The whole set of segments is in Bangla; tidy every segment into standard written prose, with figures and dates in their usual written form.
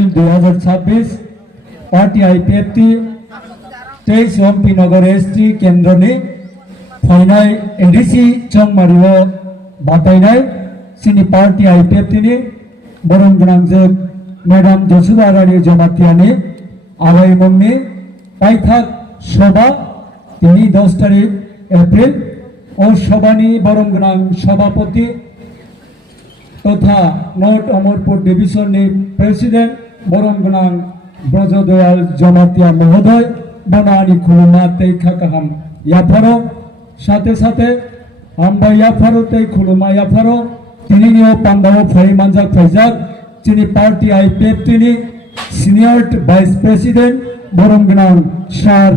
2026 पार्टी आईपीएफटी 23 एमपी नगर एसटी केंद्र ने फाइनाल एडीसी चंगमारियो बातायनाय सिनी पार्टी आईपीएफटी ने बरम गनांजोग मैडम जसुदा रानी जमातिया ने आवाईमुं ने पाइथाक सभा 10 तारीख एप्रिल और सभानी बरम गनां सभापति तथा नर्थ अमरपुर डिविजन प्रेसिडेंट बरम गनां ब्रजदयाल जमातिया महोदय बनानी खुलुमा तै खाकाहाम याफारो साथे साथे हामबा याफारो तै खुलुमा याफारो तिनिनियो पांडाव फाइ मानजाक फाइजाक चिनी पार्टी आईपीएफ तिनी सीनियर वाइस प्रेसिडेंट बरम गनां सार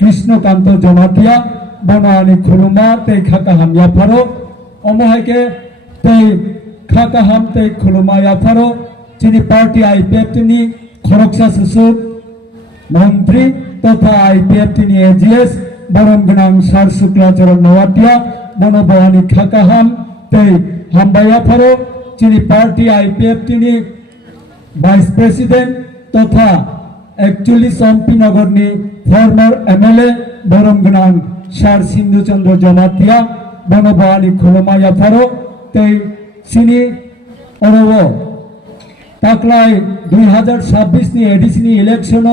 कृष्णकांत जमातिया बनानी खुलुमा तै खाकाहाम याफारो अमहायके तै खाकाहाम तै खुलुमा याफारो चिनी पार्टी आईपीएफ तिनी खरकसा सुसुक मंत्री तथा आईपीएफ तिनी एजीएस बरम गनां सार शुक्लाचरण नवाटिया बनबहानी खाकाहाम तै हामबा याफारो चिनी पार्टी आईपीएफ तिनी वाइस प्रेसिडेंट तथा 41 एमपी नगरनी फॉर्मर एमएलए बरम गनां सार सिंधु चंद्र जमातिया बनबहानी खुलुमा याफारो तै सिनी अरबो ताकलाय 2026 नि एडिसनि इलेक्शन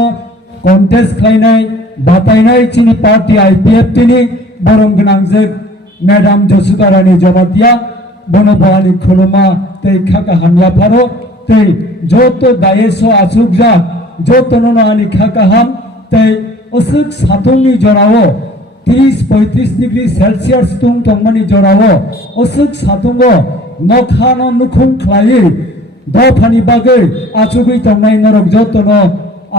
कन्टेस्ट खालायनाय बातायनाय चिनी पार्टी आईपीएफ तिनी बरम गनांजोग मैडम जसुदा रानी जमातिया बनबहानी खुलुमा तै खाकाहाम याफारो तै जत दायेसो आसुकजा जत ननानि खाकाहाम तै असुक सातुंनि जरावो 30-35 डिग्री सेल्सियस तुम तंगमानि जरावो असुक सातुंगो नखानो नुखुं खलायै दफानि बागै आचुगै तंनाय नरक जतनो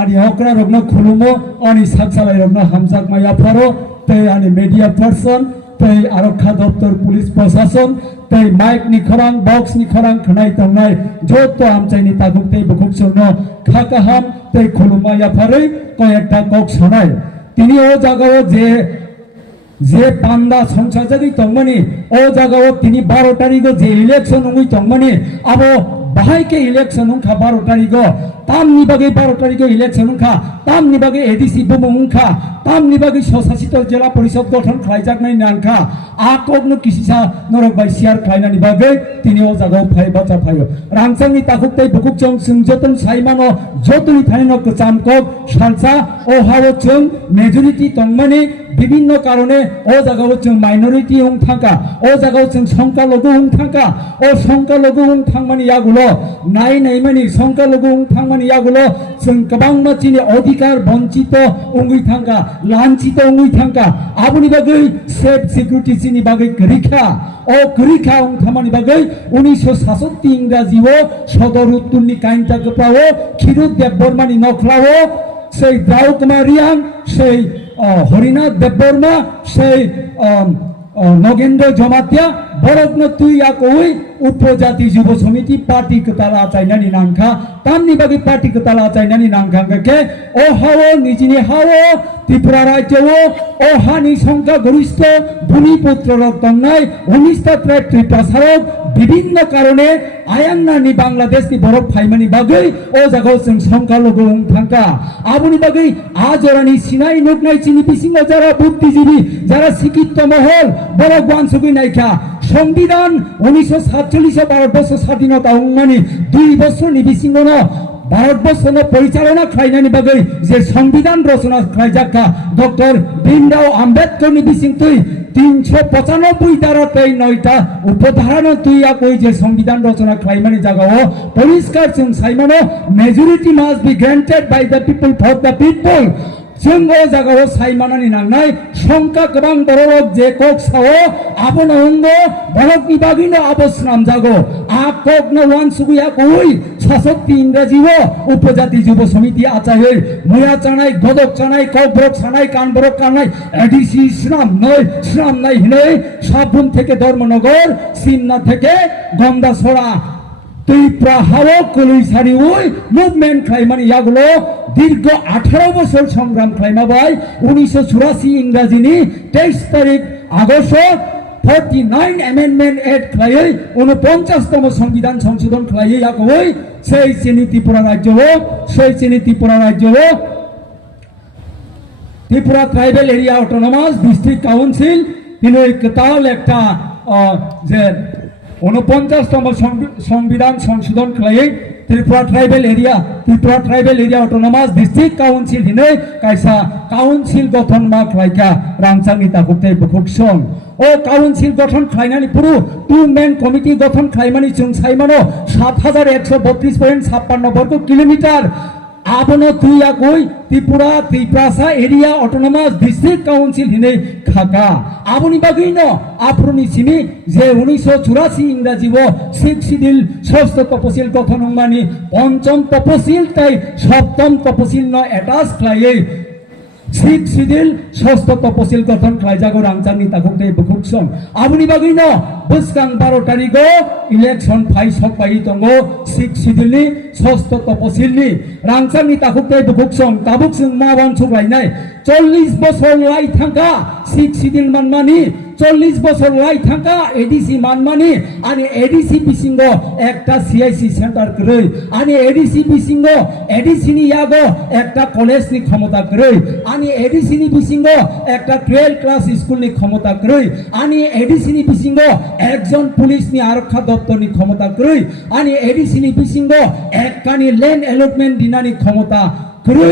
आनि हकरा रगनो खुलुमो आनि साकसालाय रगनो हामजाक मा याफारो तै आनि मीडिया पर्सन तै आरक्षा दफ्तर पुलिस प्रशासन तै माइक नि खरां बॉक्स नि खरां खनाय तंनाय जतो आमचाइनि ताकुक तै बुकुक सरनो खाकाहाम तै खुलुमा याफारै कयेकटा कक सनाय तिनि ओ जागाओ जे पांडा संसार जगै तंगमानि ओ जागाओ तिनि 12 तारिख जे इलेक्शन उंगै तंगमानि आबो बाहायके इलेक्शन उंखा 12 तारिख तामनि बागै 12 तारिख इलेक्शन उंखा तामनि बागै एडीसी बुमुं उंखा तामनि बागै ससासित जिल्ला परिषद गठन खालायजाकनाय नांखा आकगनो किसिसा नरक बाय सियार खालायनानि बागै तिनि ओ जागाओ फाइ बाचा फायो रांचांनि ताकुकतै बुकुकजों जों साइमानो जतनि थानिनो कचामकक सालसा ओ हावो जों मेजरिटी तंगमानि विभिन्न कारणे ओ जागाओ जों माइनरिटी उं थांका ओ जागाओ जों संख्यालघु उं थांका ओ संख्यालघु उं थांमानि यागुलो नायनायमानि संख्यालघु उं थांमानि यागुलो जों गोबां मानसिनि अधिकार वंचित उंगै थांका लांचित उंगै थांका आबुनि बागै सेफ सिकिउरिटी सिनि बागै गरीखा ओ गरीखा उं थांमानि बागै 1967 इंराजीओ सदर उत्तरनि काइनता गप्राओ खिरु देबबर्मानि नखलाओ সেই দ্রাউ কুমারিয়াং সেই হরিনাথ দেববর্মা সেই নগেন্দ্র জমাতিয়া বরগ্ন তুই আকই उपजाति युव समिति पार्टी कताला चाइनानि नांखा तामनि बागै पार्टी कताला चाइनानि नांखांगके ओ हावो निजिनि हावो त्रिपुरा राज्यओ ओ हानि संख्या गरिष्ठ भूमिपुत्र रक्तनाय 19टा ट्राइब त्रिपासारक विभिन्न कारणे आयांनानि बांग्लादेशनि बरफ फाइमानि बागै ओ जागाव जों संख्यालघु थांका आबुनि बागै आजरानि सिनाय नुगनाय चिनि बिसिङाव जारा बुद्धिजीवी जारा शिक्षित महल बरफ वानसुगै नायखा संविधान 1947 भारतवर्ष स्वाधीनता उंमानि 2 बছरनि बिसिङावनो भारतवर्षनो परिचालना खालायनायनि बागै जे संविधान रचना खालायजाखा डॉक्टर भीमराव आम्बेडकरनि बिसिङै 395 धारा 9टा उपधारा तुयाकै जे संविधान रचना खालायमानि जागाओ परिष्कार जों साइमानो majority must be granted by the people for the people जों ओ जागाओ साइमानानि नांनाय संख्या गोबां बरक जे कक साओ आबनो उंगो बरकनि बागैनो आबस्नाम जागो आ ककनो वान सुगुया कई 66 इंराजीओ उपजाति युव समिति आचायै मुया चानाय गदक चानाय ककब्रक चानाय कानब्रक कानाय एडीसी श्राम नाय हिनै साबुन থেকে धर्मनगर सिमना থেকে गंदासरा त्रिपुरा हावो कलैसारि उई मुभमेंट खालायमानि यागुलो दीर्घ 18 बছর সংগ্রাম खालायमाबाय 1984 इंराजीनि 23 तारिख आगष्ट 49 Amendment Act খাই 49তম সংবিধান সংশোধন খাই আগৈ সেই চিনি ত্রিপুরা রাজ্য সেই চিনি ত্রিপুরা রাজ্য Tripura tribal area autonomous district council তিনি কেতাল একটা যে 49তম সংবিধান সংশোধন খাই Tripura tribal area autonomous district council হিনে কাইসা কাউন্সিল গঠন মা খাইকা রাংচাংনি তাকুতে বুকুকসং ও কাউন্সিল গঠন খাইনানি পুরো 2 মেন কমিটি গঠন খাইমানি जों সাইমানো 7132.56 বর্গ কিলোমিটার আবনো তুই আগৈ ত্রিপুরা ত্রিপ্রাসা এরিয়া অটোনমাস ডিস্ট্রিক্ট কাউন্সিল হিনে খাকা আবনি বাগৈন আপ্রনি সিমি যে 1984 ইংরাজি 6 শিডিউল ষষ্ঠ তপশিল গঠন মানি পঞ্চম তপশিল তাই সপ্তম তপশিল ন অ্যাটাচ খাইয়ে 6 শিডিউল ষষ্ঠ তপশিল গঠন খাইজাগো রাংচাংনি তাকুতে বুকুকসং আবনি বাগৈন বসকাং 12 তারিখ ইলেকশন ফাই সকবাই দङ 6 শিডিউলনি ষষ্ঠ তপশিলনি রাংচাংনি তাকুতে বুকুকসং তাবুক जों माबान सुग्लायनाय 40 বছর লাই থাকা 6 শিডিউল মানমানি 40 বছর লাই থাকা এডিসি মানমানি আনি এডিসি বিসিঙ্গ একটা সিআইসি সেন্টার করে আনি এডিসি বিসিঙ্গ এডিসি নি ইয়াগো একটা কলেজ নি ক্ষমতা করে আনি এডিসি নি বিসিঙ্গ একটা 12 ক্লাস স্কুল নি ক্ষমতা করে আনি এডিসি নি বিসিঙ্গ একজন পুলিশ নি আরক্ষা দপ্তর নি ক্ষমতা করে আনি এডিসি নি বিসিঙ্গ একখানি ল্যান্ড অ্যালটমেন্ট দিনানি ক্ষমতা করে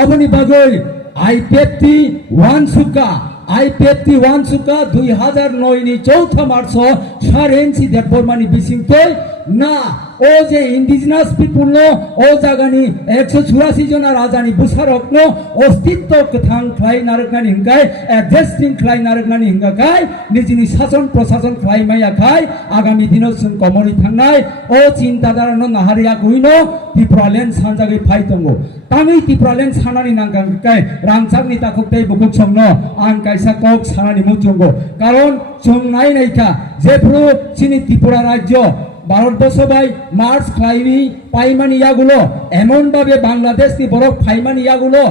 আবনি বাগৈ আইপিএফটি ওয়ান সুকা 2009 নি 4 মার্চ সারেন্সি দেববর্মানি বিসিংতে না ও যে ইন্ডিজিনাস পিপুল নো ও জাগানি 184 जना রাজানি বুসারক নো অস্তিত্ব কথাং খাই নারকনানি হিংগাই এক্সিস্টিং খাই নারকনানি হিংগাকাই নিজিনি শাসন প্রশাসন খাই মাইয়া খাই আগামী দিন जों কমরি থাংনাই ও চিন্তাধারা নো নাহারিয়া কইনো ত্রিপুরালেন্ড সানজাগै ফাই দङ তাङै ত্রিপুরালেন্ড সানানি নাंगांकाय रांचांनि ताकुकदै बुकुक संनो आं कायसा কক सानानि मुचुंगो कारण जों नायनायका जेफ्रु चिनि ত্রিপুরা রাজ্য ভারতবর্ষ বাই মার্চ খাইনি পাইমানি ইয়াগুলো এমন ভাবে বাংলাদেশ নি বড় পাইমানি ইয়াগুলো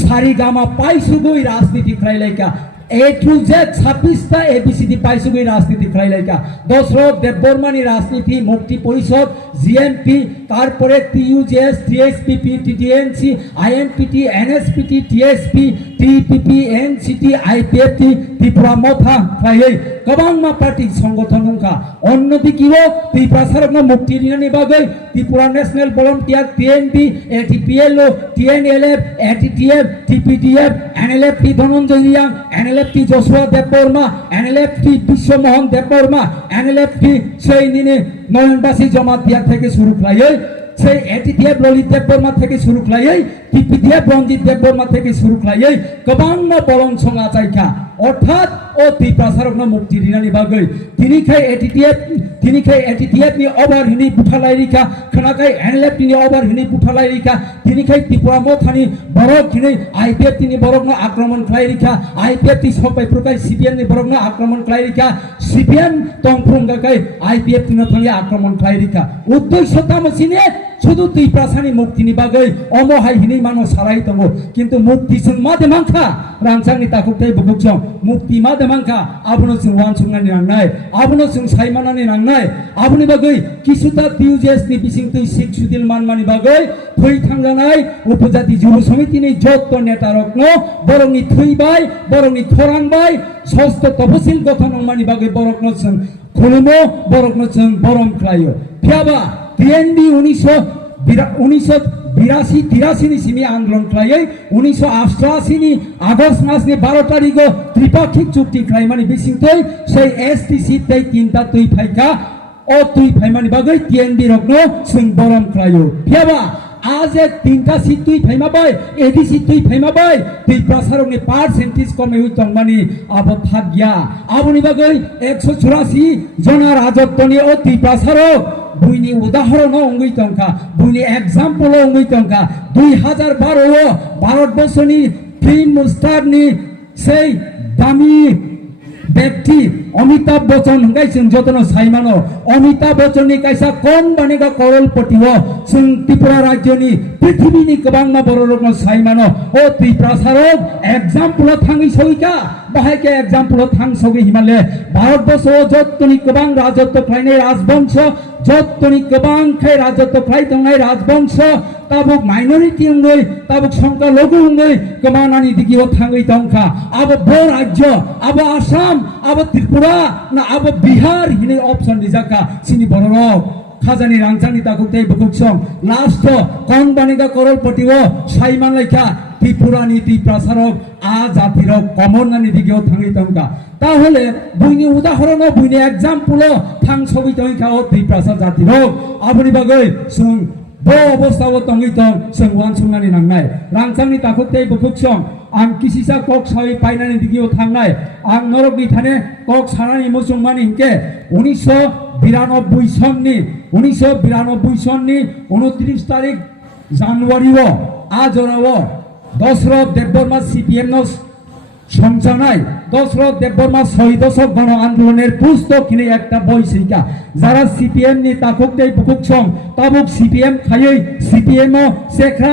সারিগামা পাইসুগই রাজনীতি খাইলাইকা A to Z 26টা ABCD পাইসুগই রাজনীতি খাইলাইকা দশরথ দেববর্মানি রাজনীতি মুক্তি পরিষদ জিএমপি তারপরে TUJS TSPP TTNC INPT NSPT TSP TPP NCT IPFT Tripura Motha খাইयै गोबां पार्टी संगठन नंखा अन्यदिकेও ত্রিপুরা সারকনা মুক্তি দিনানি বাগৈ Tripura national volunteer TNV ATPLO TNLF ATTF TPDF NLFT Dhananjoy Reang NLFT Joshua Debbarma NLFT Bishwamohan Debbarma NLFT সেই দিনে নয়নবাসী জমাত দিয়া থেকে শুরু খাইयै সেই এটিটিএফ ললিত দেববর্মা থেকে শুরু খাইयै টিপিডিএফ রঞ্জিত দেববর্মা থেকে শুরু খাইयै गोबां বরং সঙ্গা চাইখা অর্থাৎ ও ত্রিপুরা সারকনা মুক্তি দিনানি বাগৈ তিনিখাই এটিটিএফ নি ওভার হিনি বুঠালাই রিখা খনাকাই এনএলএফ নি ওভার হিনি বুঠালাই রিখা তিনিখাই ত্রিপুরা মথানি বরক হিনি আইপিএফ নি বরকনা আক্রমণ খাই রিখা আইপিএফ টি সবাই প্রকার সিপিএম নি বরকনা আক্রমণ খাই রিখা সিপিএম তংফুংগাকাই আইপিএফ নি থাঙ্গে আক্রমণ খাই রিখা উদ্দেশ্যতা মসিনে শুধু ত্রিপুরাসানি মুক্তিনি বাগৈ অমহাই হিনি মানো সারাই দङ কিন্তু মুক্তি जों मादे मांखा रांचांनि ताकुकथाय बुकुकसं मुक्ति मादे मांखा आबनो जों वानसुंनानि नांनाय आबनो जों सायमानानि नांनाय आबनि बागै किसुता टिइउजेएस नि बिसिंतै सिक सुदिल मानमानि बागै थै थांजानाय उपजाति जुलु समितिनि जत्त नेता रत्न बरंनि थैबाय बरंनि थरांबाय षष्ठ तपसिल गठन मानि बागै बरकनो जों खुलुमो बरकनो जों बरम खायो फियाबा টিএনবি 1982-83 नि सिमी आंदोलन खायै 1988 नि আগস্ট মাসनि 12 तारिख त्रिपाक्षिक चुक्ति खायमानि बिसिंतै সেই एसटीसी तै তিনটা তুই ফাইকা ও তুই ফাইমানি বাগৈ টিএনবি রগ্ন जों बरम खायो फियाबा आज एक तीनटा सीट तुई फाइमाबाय एडीसी तुई फाइमाबाय ত্রিপুরা সারকनि पार्सेंटेज कमे हुइतंमानि आबो थागिया आबनि बागै 184 जना राजत्वनि ओ ত্রিপুরা সারক बुइनि उदाहरण अंगै तंका बुइनि एग्जाम्पल अंगै तंका 2012 भारतबर्षनि फिल्म स्टारनि সেই दामी ব্যক্তি অমিতাভ বচ্চন হংকাই जों যতন সাইমানো অমিতাভ বচ্চননি কাইসা কোন বানেগা করলপতি जों त्रिपुरा राज्यनि पृथ्वीनि गोबांना बर'रकनो साइमानो ओ त्रिपुरा सारक एग्जाम्पल थाङै सौका बाहायके एग्जाम्पल थां सौगे हिमालय भारतबर्ष जतनि गोबां राजत्व खालायनाय राजबंश जतनि गोबां खाय राजत्व खालाय दंनाय राजबंश ताबुक माइनरिटी उंगै ताबुक संख्यालघु उंगै गोमानानि दिगियाव थाङै दंखा अब बो राज्य अब आसाम अब त्रिपुरा ना अब बिहार हिनै अपसन दिजाका सिनि बर'रक खाजानि रांचांनि ताकुते बुकुक्सं लास्ट कौन बनेगा करोड़पति साइमान लेखा त्रिपुरानि त्रिपुरा सारक आ जातिर कमनानि दिगियाव थाङै दंखा ताहले बुइनि उदाहरण बुइनि एग्जाम्पल थां सबै दंखा ओ त्रिपुरा सार जातिर आबनि बागै जों बो अबस्थायाव दङै दं जों वानसंनानि नांनाय रांचांनि ताकुते बुकुक्सं आं किसिसा कक सावै पाइनानि दिगियाव थांनाय आं नरकनि थाने कक सानानि मुसलमानि हिंके 1992 सननि 29 तारिख জানুয়ারি আজরাও দশরথ দেববর্মা সিপিএম সংজানায় দশরথ দেববর্মা শহীদ গণ আন্দোলনের পুস্তকিনে একটা বই শিকা যারা সিপিএম নি তাকুক দেই বুকুক সং তাবুক সিপিএম খাयै সিপিএম সেখরা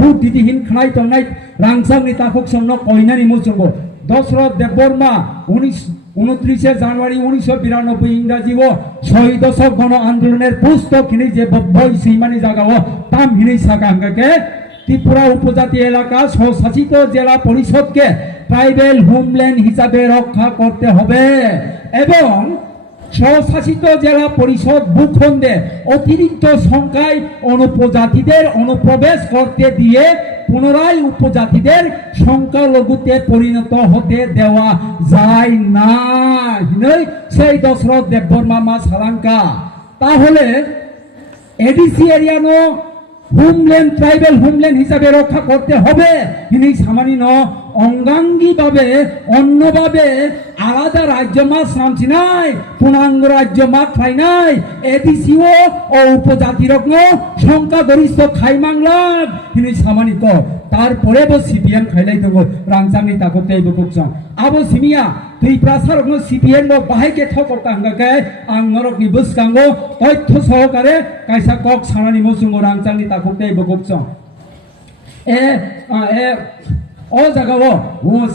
বুট দিদিহীন খানাই তংনাই রাংসাং নি তাকুক সং কইনানি মুসঙ্গ দশরথ দেববর্মা 29 জানুয়ারি 1992 ইংরাজি শহীদ গণ আন্দোলনের পুস্তকিনে যে বই সেইমানি জায়গা তাম হিनै সাকাঙ্গাকে त्रिपुरा उपजाति एलाका स्वशासित जिला परिषद के ट्राइबल होमलैंड हिसाबे रक्षा करते হবে এবং स्वशासित जिला परिषद भूखंडे अतिरिक्त संख्याय अनुपजातिদের অনুপ্রবেশ করতে দিয়ে পুনরায় উপজাতিদের সংখ্যালঘুতে পরিণত হতে দেওয়া যায় না হিनै সেই দশরথ দেববর্মা মা সালাঙ্কা তাহলে এডিসি এরিয়ানো হোমল্যান্ড ট্রাইবাল হোমল্যান্ড হিসাবে রক্ষা করতে হবে তিনি সামান্য অঙ্গাঙ্গী ভাবে অন্যভাবে আলাদা রাজ্য মাছ নামছি নাই পূর্ণাঙ্গ রাজ্য মাছ খাই নাই এডিসিও ও উপজাতি রত্ন সংখ্যাগরিষ্ঠ খাই মাংলাম তিনি সামানিত তারপরে সিপিএম খাইলাই দেবো রাংচাংনি তাকতে বুকুকসং আবো সিমিয়া त्रिपुरा सारक सीपीएम बाहायके थकरता हंगाके आं नरकनि बुसकांगो तथ्य सहकारे कायसा कक सानानि मुसुंगो रांचांनि ताकुते बुकुकसं ओ जगाओ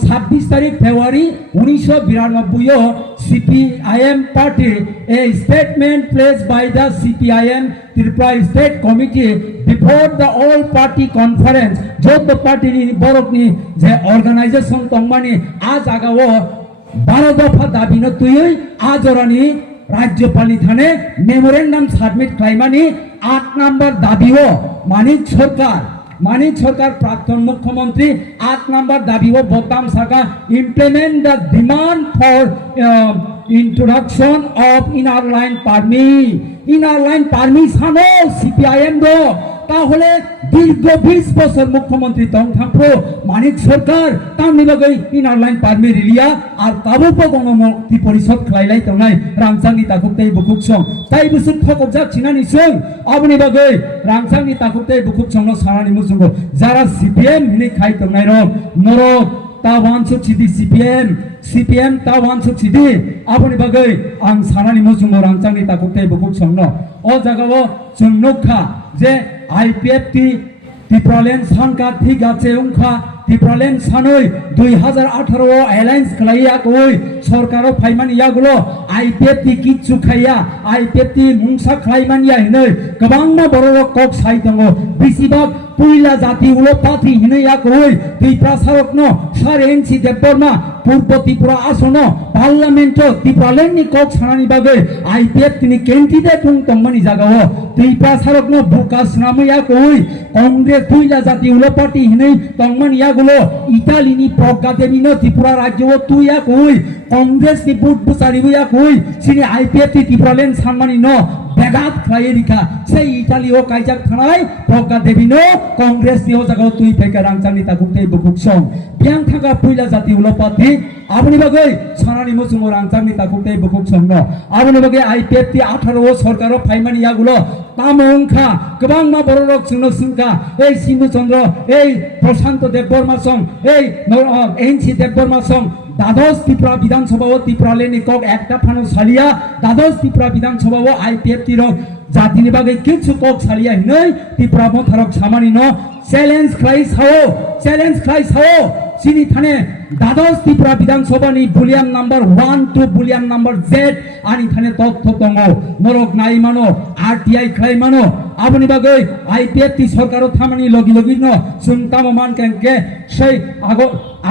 26 तारीख February 1992 CPIM party A statement place by the CPIM Tripura state committee before the all party conference जो द पार्टी नि बरकनि जे ऑर्गेनाइजेशन तंगमानि आ जगाओ 12 दफा दाबिनो तुयै आजरानि राज्यपालनि थाने मेमोरेंडम सबमिट खालामनानै 8 नम्बर दाबिओ मानिक सरकार प्राक्तन मुख्यमंत्री 8 नम्बर दाबिओ बोताम साका implement the demand for introduction of inner line permission CPIM दो তাহলে দীর্ঘ 20 বছর মুখ্যমন্ত্রী তংথাংপ্রো মানিক সরকার তামনি বাগৈ ইনার লাইন পারমি রিলিয়া আর কাবুপ গণমুক্তি পরিষদ খাইলাই তংনাই রাংচাংনি তাকুকতেই বুকুকসং তাই বুসুক থকবজা চিনানি সং আবনি বাগৈ রাংচাংনি তাকুকতেই বুকুকসং সারানি মুসুঙ্গ যারা সিপিএম হিনি খাই তংনাই রং নরক ता वानसुक सिदि सीपीएम ता वानसुक सिदि आबनि बागै आं सानानि मुसुंगो रांचांनि ताकुकते बुकुकसं ओ जागाओ जों नुखा जे आईपीएफटी त्रिपुरालेण्ड सानका ठीक आछे उंखा त्रिपुरालेण्ड सानै 2018 एलायंस खालायाखै सरकाराव फाइमानियागुलो आईपीएफटी किच्छु खाया आईपीएफटी मुंसा खालायमानिया हिनै गोबांना बर'रक कक साइ दङ बेसिबाग पुइला जाति उलो पाथि हिनैयाखै त्रिपुरा सारकनो सार एनसी देबबर्मा पूर्व त्रिपुरा आसन पार्लामेंट त्रिपुरालेण्डनि कक सानानि बागै आईपीएफ तिनि कैंडिडेट तंगमानि जागाओ त्रिपुरा सारकनो बुकास नामैयाखै कांग्रेस पुइला जाति उलो पार्टी हिनै तंगमानियागुलो इटालिनि प्रज्ञा देवीनो त्रिपुरा राज्यओ तुयाखै कांग्रेसनि बुट बुसारिबोयाखै सिनि आईपीएफ त्रिपुरालेण्ड सानमानि न बेगात खालायरिखा से इटालिओ कायजाक थानाय प्रज्ञा देवीनो कांग्रेस निओ जागाव तुई फेका रांचांनि ताकुकते बुकुकसं बियां थांगा पुइला जाति उलो पार्टी आबनि बागै सानानि मुसुंगो रांचांनि ताकुकते बुकुकसं न आबनि बागै आईपीएफ 18 सरकारो फाइमानियागुलो तामंखा गोबांमा बर'रक जोंनो सुंखा ए सिनु चंद्र ए प्रशांत देबबर्मा सं ए एनसी देबबर्मा सं দ্বাদশ ত্রিপুরা বিধানসভা ও ত্রিপুরা লেনি কক একটা ফানো সালিয়া দ্বাদশ ত্রিপুরা বিধানসভা ও আইপিএফটি রক জাতিনি বাগে কিছু কক সালিয়া হিनै ত্রিপুরা মথারক সামানি ন চ্যালেঞ্জ ক্রাইস হাও চিনি থানে দ্বাদশ ত্রিপুরা বিধানসভানি bulletin number 1 to bulletin number Z আনি থানে তথ্য দङ নরক নাই মানো আরটিআই খাই মানো আবনি বাগে আইপিএফটি সরকারও থামানি লগি লগি ন সুনতাম মান কেনকে সেই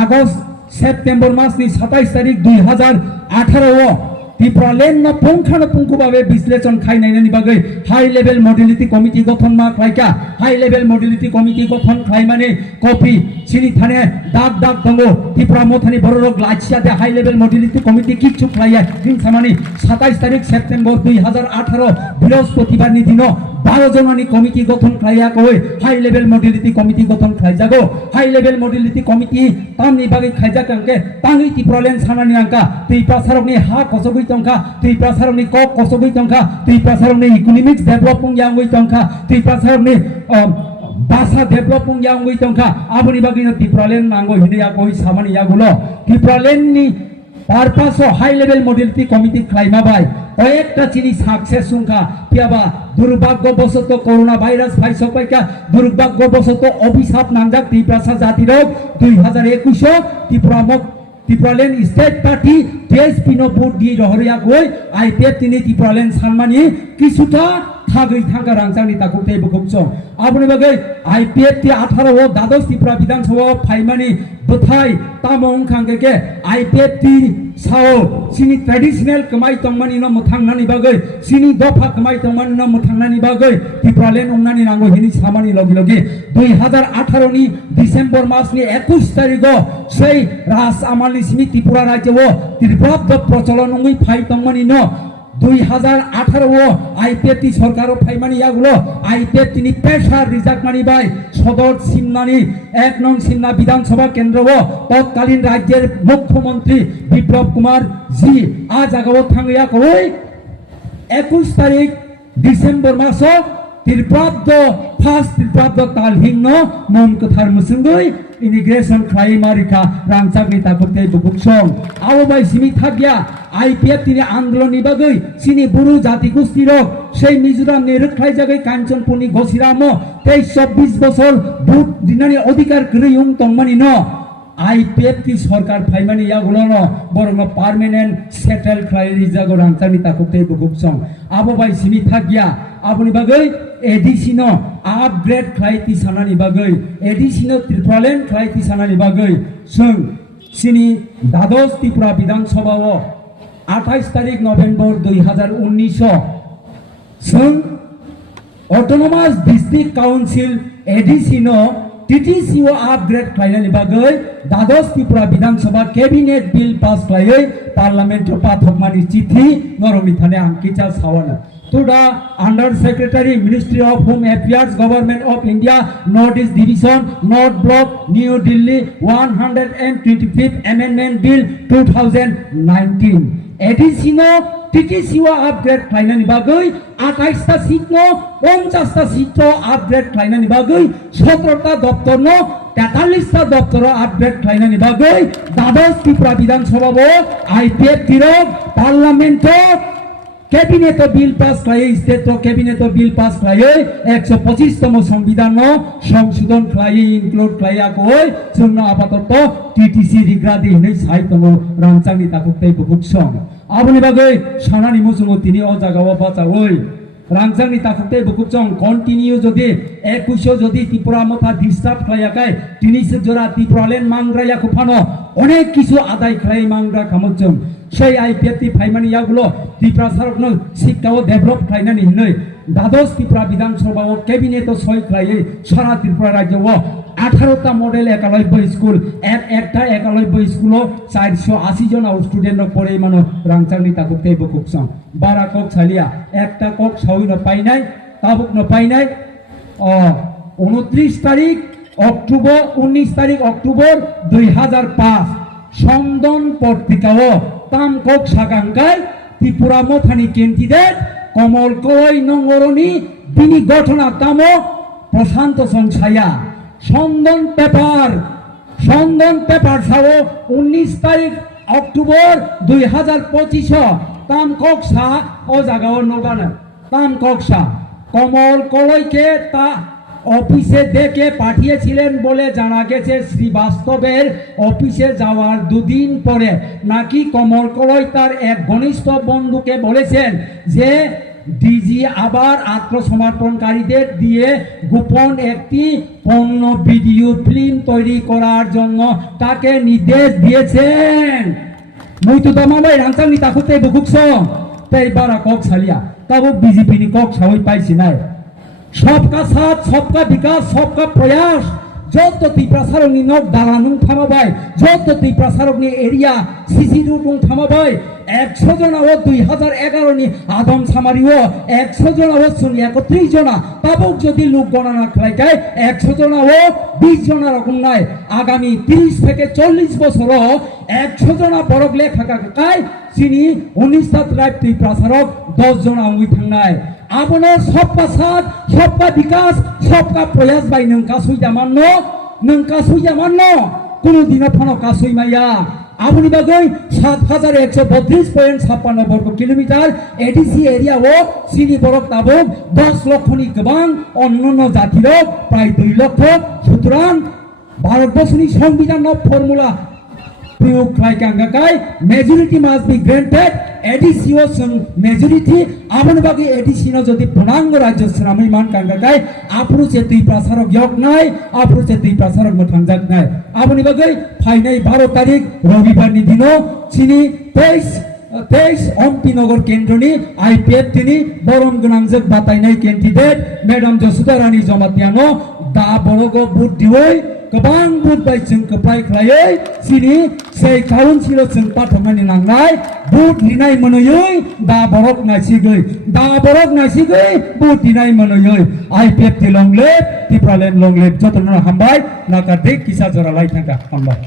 আগস্ট সেপ্টেম্বর মাসনি 27 তারিখ 2018 ত্রিপুরা লেন ন পুঙ্খানুপুঙ্খভাবে বিশ্লেষণ খাইনাইনানি বাগে হাই লেভেল মডেলিটি কমিটি গঠন মা খাইকা হাই লেভেল মডেলিটি কমিটি গঠন খাই মানে কপি চিনি থানে দাগ দङ ত্রিপুরা মথানি বড়রক লাইছিয়াতে হাই লেভেল মডেলিটি কমিটি কিচ্ছু খাইয়া হিংসামানি 27 তারিখ সেপ্টেম্বর 2018 বৃহস্পতিবারনি দিন 12 জনানি কমিটি গঠন খাইয়া কই হাই লেভেল মডেলিটি কমিটি গঠন খাই যাগো হাই লেভেল মডেলিটি কমিটি তামনি বাগে খাইজা কাঙ্কে তাঙ্গি ত্রিপুরা লেন সানানি আঙ্কা ত্রিপুরা সারকনি হা কসগৈ টংকা ত্রিপুরা সারকনি কক কসগৈ টংকা ত্রিপুরা সারকনি ইকোনমিক্স ডেভেলপমেন্ট ইয়াংগৈ টংকা ত্রিপুরা সারকনি bahasa development yang ngui tongka aboni bagino Tipralen mango hinia koi samani yagulo Tipralen ni purpose high level modality committee klaima bai কয়েকটা চিনি সাকসেস সংখ্যা কিবা দুর্ভাগ্যবশত করোনা ভাইরাস ফাইসপাইকা দুর্ভাগ্যবশত অভিশাপ নামজাক ত্রিপুরা জাতির 2021 ত্রিপুরালেন স্টেট পার্টি টিএসপি নো ভোট দিয়ে রহরিয়া গই আইপিএফ তিনি ত্রিপুরালেন সানমানি কিছুটা থাগৈ থাঙ্গা রাংচাংনি তাকু তেই বুকচং আবনি বাগে আইপিএফ টি 18 ও দ্বাদশ ত্রিপুরা বিধানসভা ফাইমানি বথাই তামং খাঙ্গে আইপিএফ টি সাও সিনি ট্রেডিশনাল কমাই তংমানি ন মুথাংনানি বাগে সিনি দফা কমাই তংমানি ন মুথাংনানি বাগে ত্রিপুরালেন উংনানি নাঙ্গো হিনি সামানি লগি লগি 2018 নি ডিসেম্বর মাসনি 21 তারিখ সেই রাস আমালি সিনি ত্রিপুরা রাজ্য ও ত্রিপ্রাপ্ত প্রচলন উই ফাই তংমানি ন 2018 আইপিএফ সরকার ফাইমানি ইয়াগুলো আইপিএফ তিনি পেশার রিজার্ভ মানি বাই সদর সিমনানি 1 নং সিমনা বিধানসভা কেন্দ্র তৎকালীন রাজ্যের মুখ্যমন্ত্রী বিপ্লব কুমার জি আজ আগাও থাঙ্গিয়া কই 21 তারিখ ডিসেম্বর মাস ত্রিপ্রাপ্ত ফার্স্ট ত্রিপ্রাপ্ত তালহিংন মন কথার মুসুঙ্গই ইমিগ্রেশন ক্রাইমারিকা রাংচাগনি তাকতে বুকসং আও বাই সিমি থাগিয়া আইপিএফ তিনি আন্দোলন নিবাগৈ সিনি বুরু জাতি গোষ্ঠীর সেই মিজোরাম নিরক্ষাই জায়গায় কাঞ্চনপুনি ঘোষিরাম 23-24 বছর ভোট দিনানি অধিকার করিউং তংমানি ন আইপিএফ টি সরকার ফাইমানি ইয়াগুলো ন বরং পার্মানেন্ট সেটেল ক্রাইরি জাগো রাংচাগনি তাকতে বুকসং আবো বাই সিমি থাগিয়া আবনি বাগৈ এডিসিনো আপগ্রেড খাইতি সানানি বাগৈ এডিসিনো ত্রিপুরালেন খাইতি সানানি বাগৈ जों सिनी द्वादश त्रिपुरा विधानसभा 28 तारीख नवेम्बर 2019 जों autonomous district council ADC TTC upgrade खाइनानि बागै द्वादश त्रिपुरा विधानसभा कैबिनेट बिल पास खायै पार्लियामेंट पाठकमानि चिठी नरमि थाने अंकिता सावना to the Under Secretary Ministry of Home Affairs Government of India North East Division North Block New Delhi 125th Amendment Bill 2019 এডিসিনো টিটিসিও আপগ্রেড খাইনানি বাগৈ 28টা সিট ন 50টা সিট আপগ্রেড খাইনানি বাগৈ 17টা দপ্তর ন 43টা দপ্তর আপগ্রেড খাইনানি বাগৈ দ্বাদশ ত্রিপুরা বিধানসভা আইপিএফ তিরক পার্লামেন্ট कैबिनेट बिल पास खाए स्टेट कैबिनेट बिल पास खाए 125तम संविधान संशोधन खाए इनक्लूड खाया कोई जोंना आपातत टीटीसी रिग्रादि हिनै साइतम रांचांनि ताकते बुकसं आबनि बागै सानानि मुसुङो तिनि अ जागाव बाचावै रांचांनि ताकते बुकसं कन्टिन्यू जदि 21 जदि त्रिपुरा मथा डिस्टार्ब खायाकाय तिनिसे जरा त्रिपुरालेन मांग्राया खुफानो अनेक किछु आदाय खाय मांग्रा खामजों সেই আইপিএফ ফাইমানি ইয়াগুলো ত্রিপুরা সরকার শিক্ষাও ডেভেলপ খাইনানি হিनै দ্বাদশ ত্রিপুরা বিধানসভা ক্যাবিনেট সই খাইয়ে সারা ত্রিপুরা রাজ্য 18টা মডেল একালব্য স্কুল একটা একালব্য স্কুল 480 জন স্টুডেন্ট পড়ে মানে রাংচাংনি তাকতে বকুকসং 12 কক ছালিয়া একটা কক সাউইন পাইনাই তাবুক ন পাইনাই 29 তারিখ অক্টোবর 19 তারিখ অক্টোবর 2005 সংদন পত্রিকাও তাম কক সাগাঙ্গাই ত্রিপুরা মথানি ক্যান্ডিডেট কমল কই নঙ্গরনি বিনি গঠনা তাম প্রশান্ত সংসায়া সংদন পেপার সাও 19 তারিখ অক্টোবর 2025 তাম কক্সা ও জায়গাও নগানো তাম কক্সা কমল কলইকে তা অফিসে ডেকে পাঠিয়েছিলেন বলে জানা গেছে। শ্রীবাস্তবের অফিসে যাওয়ার দুদিন পরে নাকি কমল কলই তার এক ঘনিষ্ঠ বন্ধুকে বলেছেন যে ডিজি আবার আত্মসমর্পণকারীদের দিয়ে গোপন একটি পণ্য ভিডিও ফিল্ম তৈরি করার জন্য তাকে নির্দেশ দিয়েছেন। মুই তো দামাবাই রাংচাংনি তাকুতে বুকুকছ তাই বারা কক সালিয়া তাবো বিজেপি নি কক সাহই পাইছি নাই। सबका साथ सबका विकास सबका प्रयास যত ত্রিপ্রাসারকনি নক দালানুং থামাবাই যত ত্রিপ্রাসারকনি এরিয়া সিসি রুটুং থামাবাই 100 জনা ও 2011 নি আদম সামারিও 100 জনা ও 31 জনা তাবক যদি লোক গণনা খাইকাই 100 জনা ও 20 জনা রকম নাই। আগামী 30 থেকে 40 বছর 100 জনা বরক লেখা কাই চিনি 19 টা ট্রাইব ত্রিপ্রাসারক 10 জনা উই থাংনাই। আপনার सबका साथ सबका विकास सबका प्रयास बाई नंका सुइजा माननो कोनो दिना फनो का सुइमाया আপনি বাগৈ 7132.56 বর্গ কিলোমিটার এডিসি এরিয়া ও সিনি বরক তাবক 10 লক্ষনি গোবাং অন্যান্য জাতির প্রায় 2 লক্ষ। সুতরাং ভারতবর্ষনি সংবিধান ফর্মুলা প্রয়োগ খাইকাঙ্গাকাই মেজরিটি মাস্ট বি গ্রান্টেড এডিসিও মেজরিটি আপনি বাকি এডিসিনো যদি পূর্ণাঙ্গ রাজ্য শ্রামী মান কাঙ্গাকাই আপনি যে দুই প্রসারক যোগ নাই আপনি যে দুই প্রসারক মথাংজাক নাই। আপনি বাকি ফাইনাই 12 তারিখ রবিবার নি দিনো চিনি 23 অম্পিনগর কেন্দ্রনি আইপিএফ তিনি বরম গনাংজক বাতাইনাই ক্যান্ডিডেট ম্যাডাম যশোদা রানী জমাতিয়ানো দা বড়গ বুট দিওই गोबां बुट बाय जों कपाय खालायै सिनि sei काउन्सिल जों पाठमानि नांनाय बुट दिनाय मनयै दा बरक नासिगै बुट दिनाय मनयै आइपिएफ लंगलेब टिप्रालेन लंगलेब जतन हामबाय नाकादे किसा जरा लाइ थांगा हामबाय।